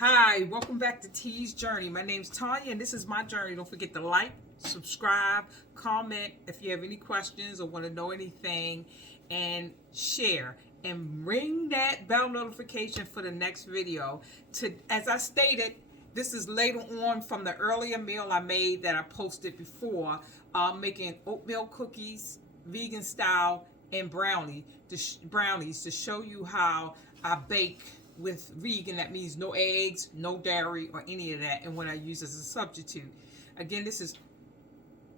Hi, welcome back to T's Journey. My name's Tanya and this is my journey. Don't forget to like, subscribe, comment if you have any questions or want to know anything, and share. And ring that bell notification for the next video. As I stated, this is later on from the earlier meal I made that I posted before, making oatmeal cookies, vegan style, and brownies to show you how I bake with vegan. That means no eggs, no dairy, or any of that, and what I use as a substitute. Again, this is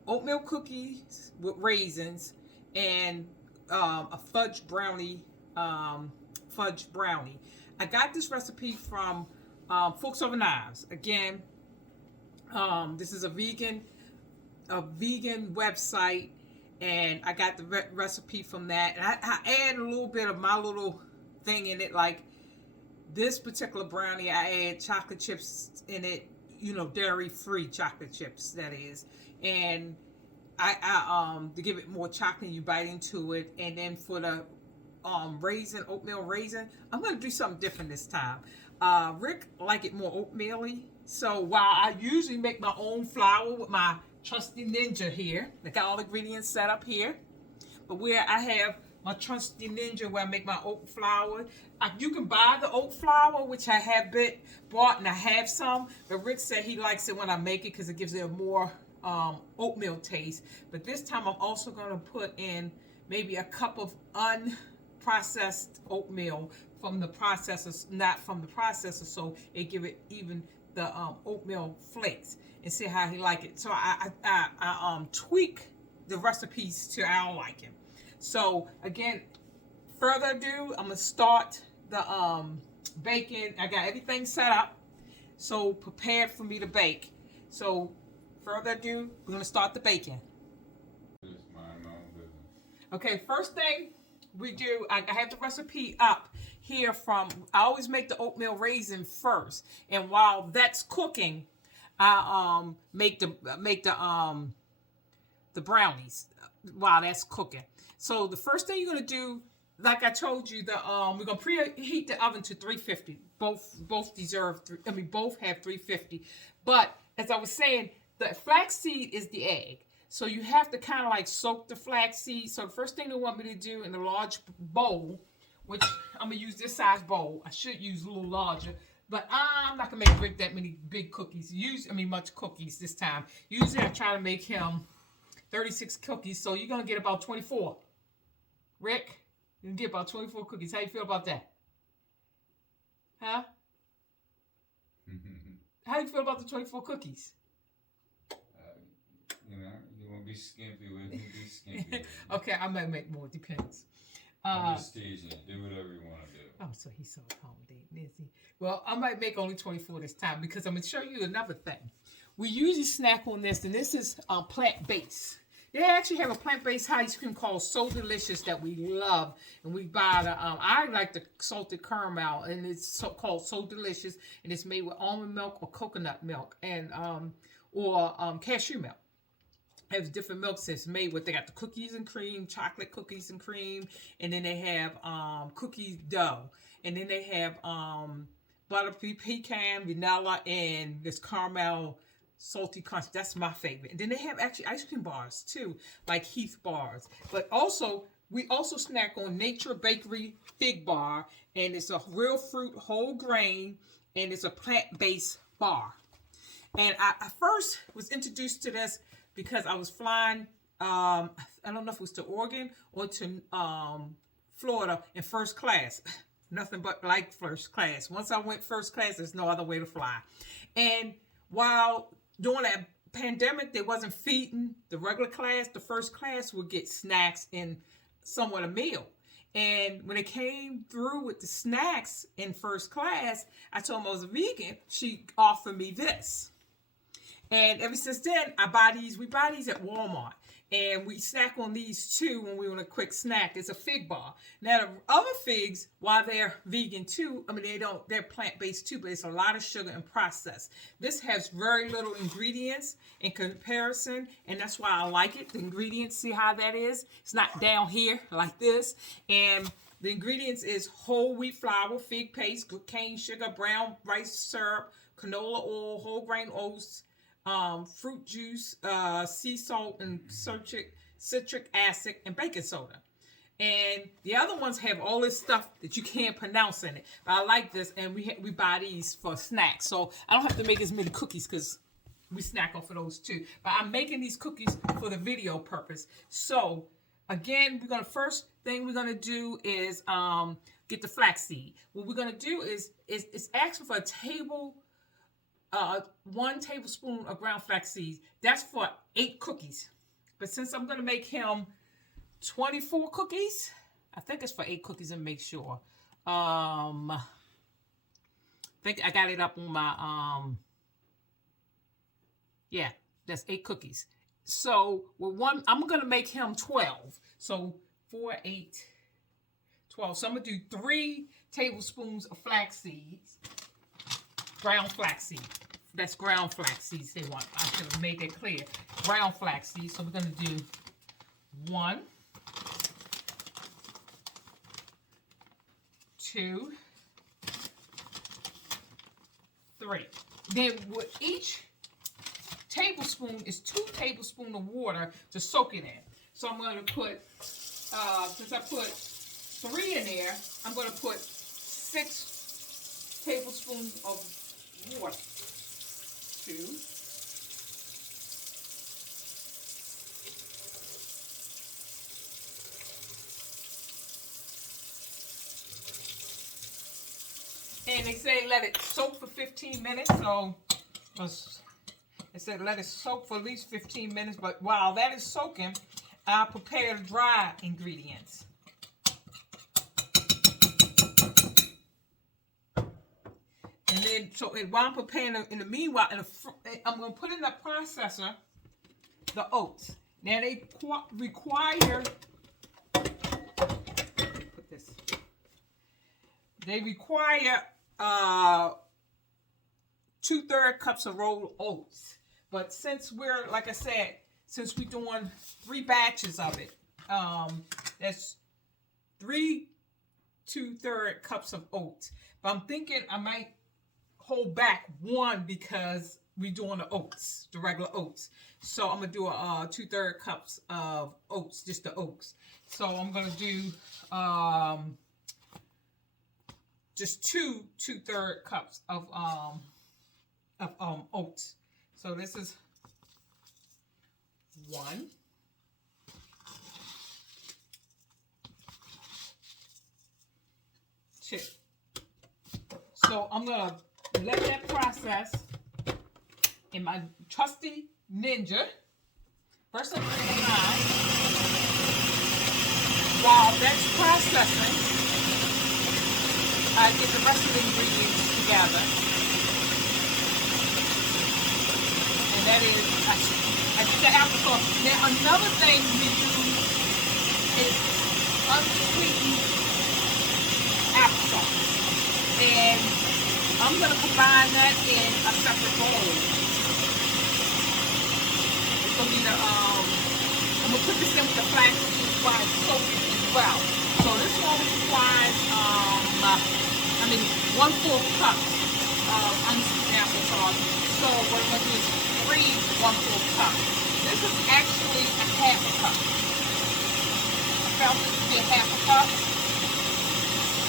oatmeal cookies with raisins and a fudge brownie. I got this recipe from Forks Over Knives. Again, this is a vegan website, and I got the recipe from that. And I add a little bit of my little thing in it, like this particular brownie. I add chocolate chips in it, dairy-free chocolate chips, that is, and I to give it more chocolate, you bite into it. And then for the oatmeal raisin, I'm gonna do something different this time. Rick like it more oatmeal-y, so while I usually make my own flour with my trusty Ninja here, I got all the ingredients set up here, but where I have my trusty Ninja where I make my oat flour, you can buy the oat flour, which I have bought, and I have some, but Rick said he likes it when I make it because it gives it a more oatmeal taste. But this time I'm also going to put in maybe a cup of unprocessed oatmeal from the processors, not from the processor, so it give it even the oatmeal flakes, and see how he like it. So I tweak the recipes to our liking. So again, further ado, I'm gonna start the baking. I got everything set up, so prepared for me to bake. So further ado, we're gonna start the baking. Okay, first thing we do, I have the recipe up here from, I always make the oatmeal raisin first, and while that's cooking, I make the brownies while that's cooking. So the first thing you're gonna do, like I told you, we're gonna preheat the oven to 350. Both both have 350. But as I was saying, the flaxseed is the egg. So you have to kind of like soak the flaxseed. So the first thing they want me to do in a large bowl, which I'm gonna use this size bowl. I should use a little larger, but I'm not gonna make Rick that many big cookies. Much cookies this time. Usually I try to make him 36 cookies, so you're gonna get about 24. Rick, you can get about 24 cookies. How you feel about that? Huh? How you feel about the 24 cookies? You won't be skimpy with me. Be skimpy with me. Okay, I might make more. Depends. I'm just teasing you. Do whatever you want to do. Oh, so he's so accommodating, is he? Well, I might make only 24 this time because I'm going to show you another thing. We usually snack on this, and this is plant-based. They actually have a plant-based ice cream called So Delicious that we love, and we buy the. I like the salted caramel, and it's called So Delicious, and it's made with almond milk or coconut milk, and or cashew milk. It has different milks it's made with. They got the cookies and cream, chocolate cookies and cream, and then they have cookie dough, and then they have butter pecan, vanilla, and this caramel. Salty crunch, that's my favorite. And then they have actually ice cream bars too, like Heath bars. But also, we also snack on Nature Bakery Fig Bar, and it's a real fruit, whole grain, and it's a plant-based bar. And I first was introduced to this because I was flying, I don't know if it was to Oregon or to Florida in first class. Nothing but like first class. Once I went first class, there's no other way to fly. And while during that pandemic, they wasn't feeding the regular class. The first class would get snacks and somewhat a meal. And when it came through with the snacks in first class, I told them I was a vegan. She offered me this. And ever since then, we buy these at Walmart. And we snack on these too when we want a quick snack. It's a fig bar. Now, the other figs, while they're vegan too, they're plant-based too, but it's a lot of sugar and processed. This has very little ingredients in comparison, and that's why I like it. The ingredients, see how that is? It's not down here like this. And The ingredients is whole wheat flour, fig paste, cane sugar, brown rice syrup, canola oil, whole grain oats, fruit juice, sea salt, and citric acid, and baking soda. And the other ones have all this stuff that you can't pronounce in it. But I like this, and we buy these for snacks. So I don't have to make as many cookies because we snack off of those too. But I'm making these cookies for the video purpose. So again, first thing we're gonna do is get the flaxseed. What we're gonna do is asking for a 1 tablespoon of ground flaxseed. That's for 8 cookies. But since I'm gonna make him 24 cookies, I think it's for 8 cookies, and make sure. I think I got it up on my yeah, that's 8 cookies. So with one, I'm gonna make him 12. So 4, 8, 12. So I'm gonna do 3 tablespoons of flaxseed, ground flaxseed. That's ground flax seeds they want. I should have made that clear. Ground flax seeds. So we're going to do 1, 2, 3. Then with each tablespoon is 2 tablespoons of water to soak it in. So I'm going to put, since I put 3 in there, I'm going to put 6 tablespoons of water. 2. And they say let it soak for 15 minutes. So they said let it soak for at least 15 minutes. But while that is soaking, I'll prepare the dry ingredients. And then, so while I'm preparing, in the meanwhile, I'm going to put in the processor the oats. Now they require, put this. They require 2/3 cups of rolled oats. But since we're, like I said, since we're doing 3 batches of it, that's 3 2/3 cups of oats. But I'm thinking I might hold back 1 because we're doing the oats, the regular oats. So I'm gonna do a 2/3 cups of oats, just the oats. So I'm gonna do just 2 2/3 cups of oats. So this is 1. 2. So I'm gonna let that process in my trusty Ninja. First I'm going to while that's processing, I get the rest of the ingredients together. And that is, I get the applesauce. Now another thing we use is unsweetened applesauce. And I'm going to combine that in a separate bowl. It's going to be I'm going to put this in with the flaxseed while it's soaking as well. So this one requires, 1/4 cups of unsweetened applesauce. So what I'm going to do is 3 1/4 cups. This is actually a 1/2 cup. I felt this to be a 1/2 cup.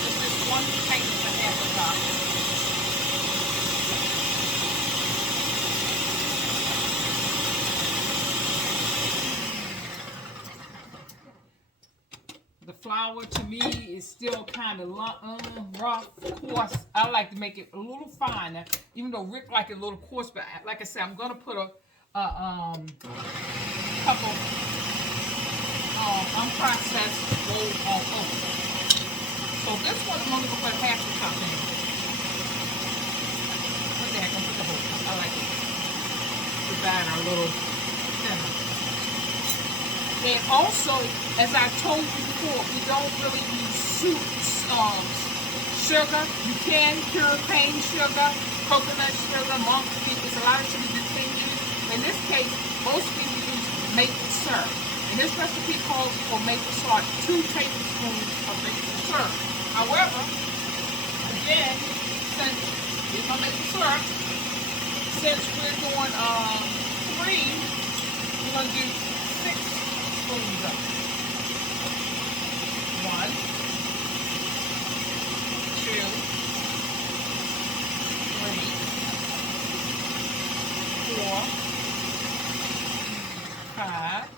This is 1 tank is a 1/2 cup. The flour to me is still kind of rough. Of course, I like to make it a little finer, even though Rick likes it a little coarse. But like I said, I'm gonna put a couple unprocessed rolled oats. So this one I'm only gonna put 1/2 cup in. What the heck? I'm gonna put the whole cup. I like it. The batter a little thinner. And also, as I told you before, we don't really use sugar. You can pure cane sugar, coconut sugar, monk sugar. There's a lot of sugar you can use. In this case, most people use maple syrup. And this recipe calls for maple syrup 2 tablespoons of maple syrup. However, again, since we're going to maple syrup, since we're doing 3, we're going to do 6 spoons of it. 1, 2, 3, 4, 5,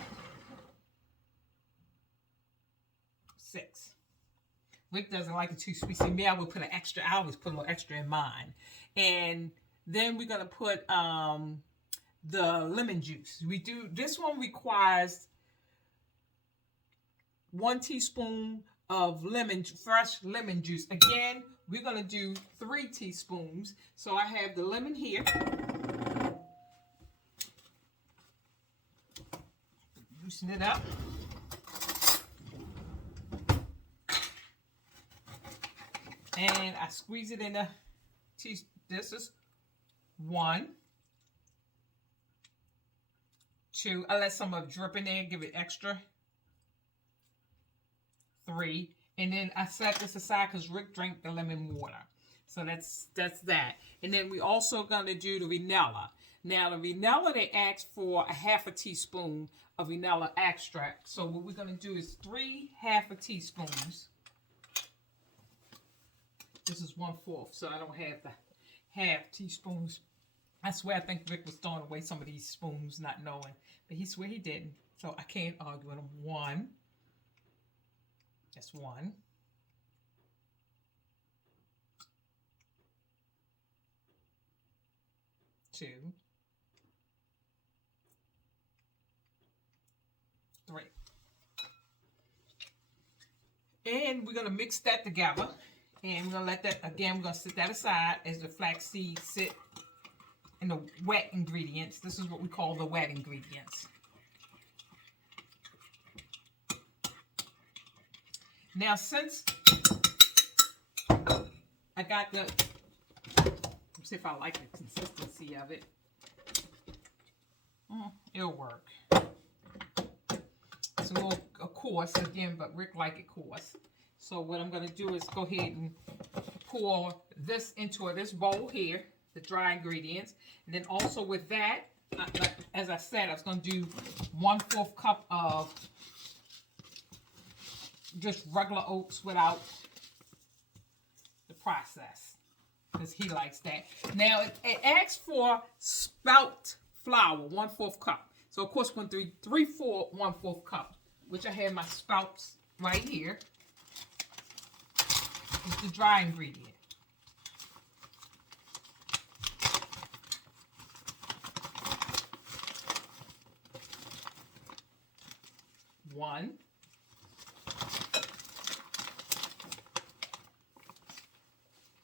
6. Rick doesn't like it too sweet. See, me, I would put an extra. I always put a little extra in mine. And then we're gonna put the lemon juice. This one requires 1 teaspoon of fresh lemon juice. Again, we're gonna do 3 teaspoons. So I have the lemon here. Loosen it up. And I squeeze it in the this is 1, 2. I let some of it drip in there, give it extra. 3. And then I set this aside because Rick drank the lemon water. So that's that. And then we also gonna do the vanilla. Now the vanilla, they asked for a 1/2 teaspoon of vanilla extract. So what we're gonna do is 3 1/2 teaspoons. This is 1/4, so I don't have the 1/2 teaspoons. I swear I think Rick was throwing away some of these spoons, not knowing. But he swear he didn't, so I can't argue with him. 1. That's 1. 2. 3. And we're going to mix that together. And we're going to let that, again, we're going to set that aside as the flaxseed sit in the wet ingredients. This is what we call the wet ingredients. Now, since I got let's see if I like the consistency of it. It'll work. It's a little coarse again, but Rick like it coarse. So what I'm going to do is go ahead and pour this into this bowl here, the dry ingredients. And then also with that, as I said, I was going to do 1/4 cup of just regular oats without the process, because he likes that. Now, it asks for spout flour, 1/4 cup. So, of course, we're going to do 3/4, 1/4 cup, which I have my spouts right here. It's the dry ingredient. One.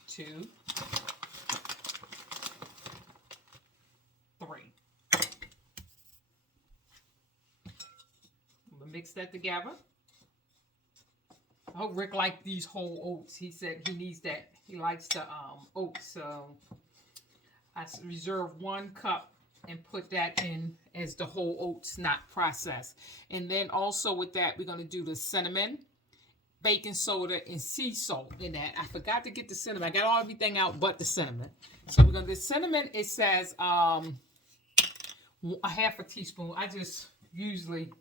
2. 3. I'm gonna mix that together. I hope Rick liked these whole oats. He said he needs that. He likes the oats. So I reserve 1 cup and put that in as the whole oats, not processed. And then also with that, we're going to do the cinnamon, baking soda, and sea salt in that. I forgot to get the cinnamon. I got everything out but the cinnamon. So we're going to do cinnamon. It says a 1/2 teaspoon. I just usually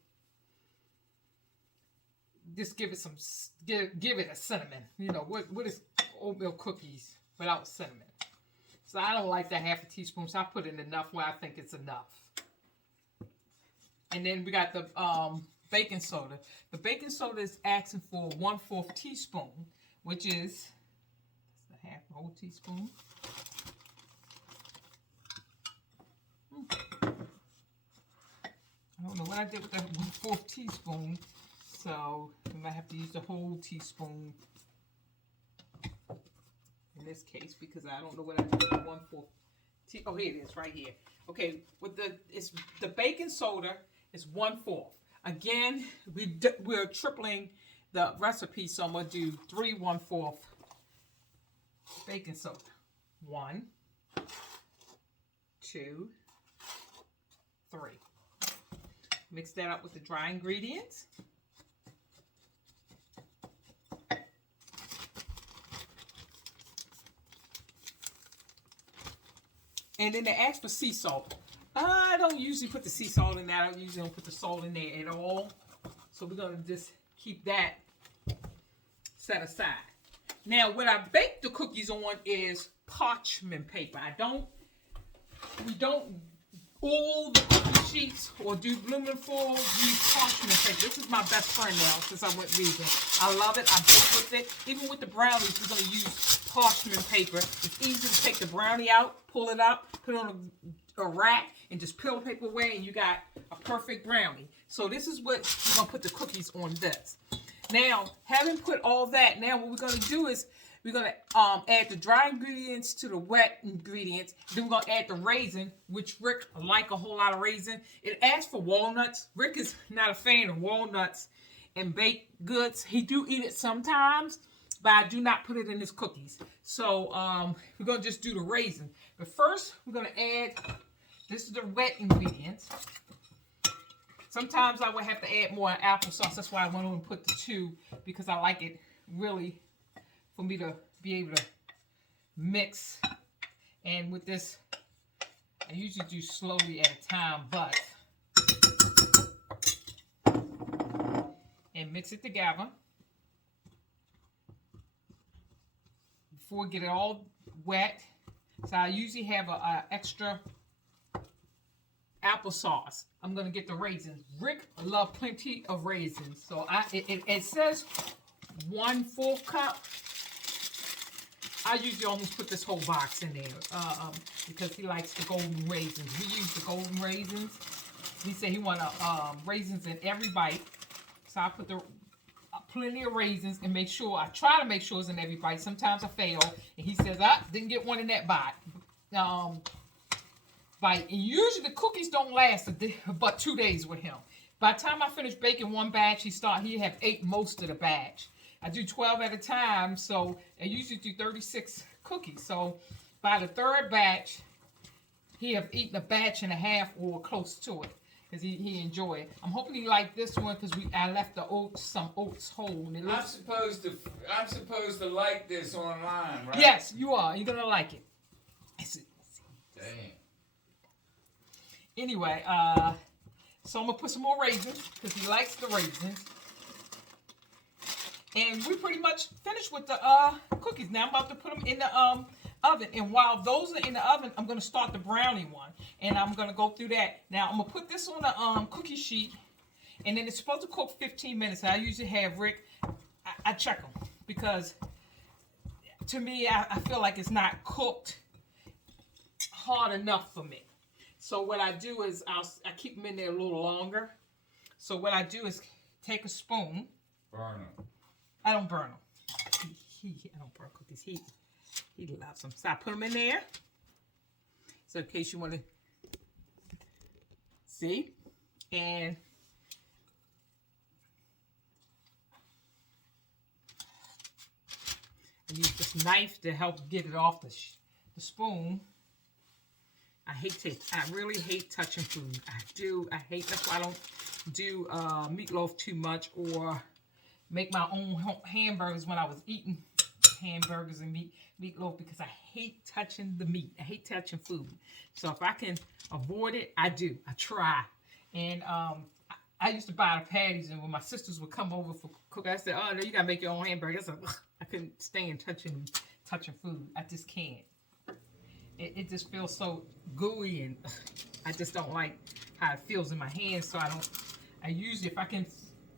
just give it give it a cinnamon. You know, what is oatmeal cookies without cinnamon? So I don't like that 1/2 teaspoon, so I put in enough where I think it's enough. And then we got the baking soda. The baking soda is asking for 1/4 teaspoon, which is that's the whole teaspoon. I don't know what I did with that 1/4 teaspoon, so we might have to use the whole teaspoon in this case, because I don't know what I did with 1/4. Oh, here it is, right here. Okay, with the baking soda is 1/4. Again, we're tripling the recipe, so I'm gonna do 3 1/4 baking soda. 1, 2, 3. Mix that up with the dry ingredients. And then they ask for sea salt. I don't usually put the sea salt in that. I usually don't put the salt in there at all. So we're going to just keep that set aside. Now, what I bake the cookies on is parchment paper. We don't oil the cookie sheets or do aluminum foil. Use parchment paper. This is my best friend now since I went vegan. I love it. I bake with it. Even with the brownies, we're going to use parchment paper. It's easy to take the brownie out, pull it up, put it on a rack, and just peel the paper away, and you got a perfect brownie. So this is what we're going to put the cookies on this. Now, having put all that, now what we're going to do is we're going to add the dry ingredients to the wet ingredients. Then we're going to add the raisin, which Rick like a whole lot of raisin. It asks for walnuts. Rick is not a fan of walnuts and baked goods. He do eat it sometimes, but I do not put it in his cookies. So we're going to just do the raisin. But first, we're going to add, this is the wet ingredients. Sometimes I would have to add more applesauce. That's why I went on and put the 2, because I like it really for me to be able to mix. And with this, I usually do slowly at a time, but and mix it together before we get it all wet. So I usually have a extra applesauce. I'm gonna get the raisins. Rick loves plenty of raisins, so it says 1 full cup. I usually almost put this whole box in there because he likes the golden raisins. We use the golden raisins. He said he wanted raisins in every bite, so I put the plenty of raisins and make sure. I try to make sure it's in every bite. Sometimes I fail, and he says, didn't get one in that bite. And usually the cookies don't last but 2 days with him. By the time I finish baking one batch, he have ate most of the batch. I do 12 at a time, so I usually do 36 cookies. So by the 3rd batch, he have eaten a batch and a half or close to it, because he enjoy it. I'm hoping he liked this one because I left some oats whole. And I'm supposed to like this online, right? Yes, you are. You're gonna like it. Damn. Anyway, so I'm gonna put some more raisins because he likes the raisins. And we pretty much finished with the cookies. Now I'm about to put them in the oven. And while those are in the oven, I'm going to start the brownie one. And I'm going to go through that. Now I'm going to put this on the cookie sheet. And then it's supposed to cook 15 minutes. I usually have Rick, I check them. Because to me, I feel like it's not cooked hard enough for me. So what I do is I keep them in there a little longer. So what I do is take a spoon. Burn them. I don't burn them. I don't burn cookies. He loves them. So I put them in there. So in case you want to see. And I use this knife to help get it off the spoon. I really hate touching food. I hate, that's why I don't do meatloaf too much or make my own hamburgers when I was eating hamburgers and meatloaf, because I hate touching the meat. I hate touching food. So if I can avoid it, I do. I try. And I used to buy the patties, and when my sisters would come over for cooking, I said, "Oh no, you gotta make your own hamburgers." I couldn't stand touching food. I just can't. It just feels so gooey, and I just don't like how it feels in my hands. So I usually, if I can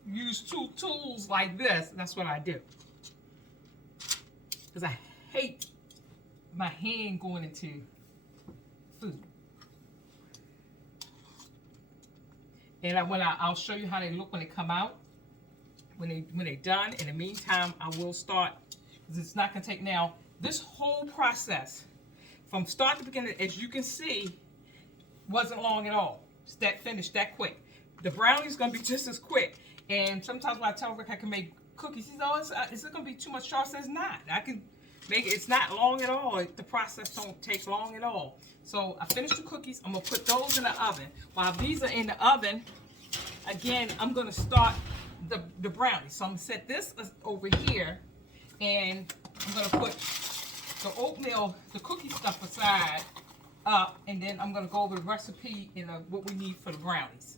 use 2 tools like this, that's what I do. Because I hate my hand going into food. And I'll show you how they look when they come out, when they're done. In the meantime, I will start, because it's not going to take now. This whole process, from start to beginning, as you can see, wasn't long at all. It's that finished that quick. The brownie's going to be just as quick. And sometimes when I tell Rick I can make cookies, he says, "Oh, is it going to be too much trouble?" I says, "Not. I can make it. It's not long at all. The process don't take long at all." So I finished the cookies. I'm going to put those in the oven. While these are in the oven, again, I'm gonna start the brownies. So I'm gonna set this over here, and I'm gonna put the oatmeal, the cookie stuff aside, and then I'm gonna go over the recipe and what we need for the brownies.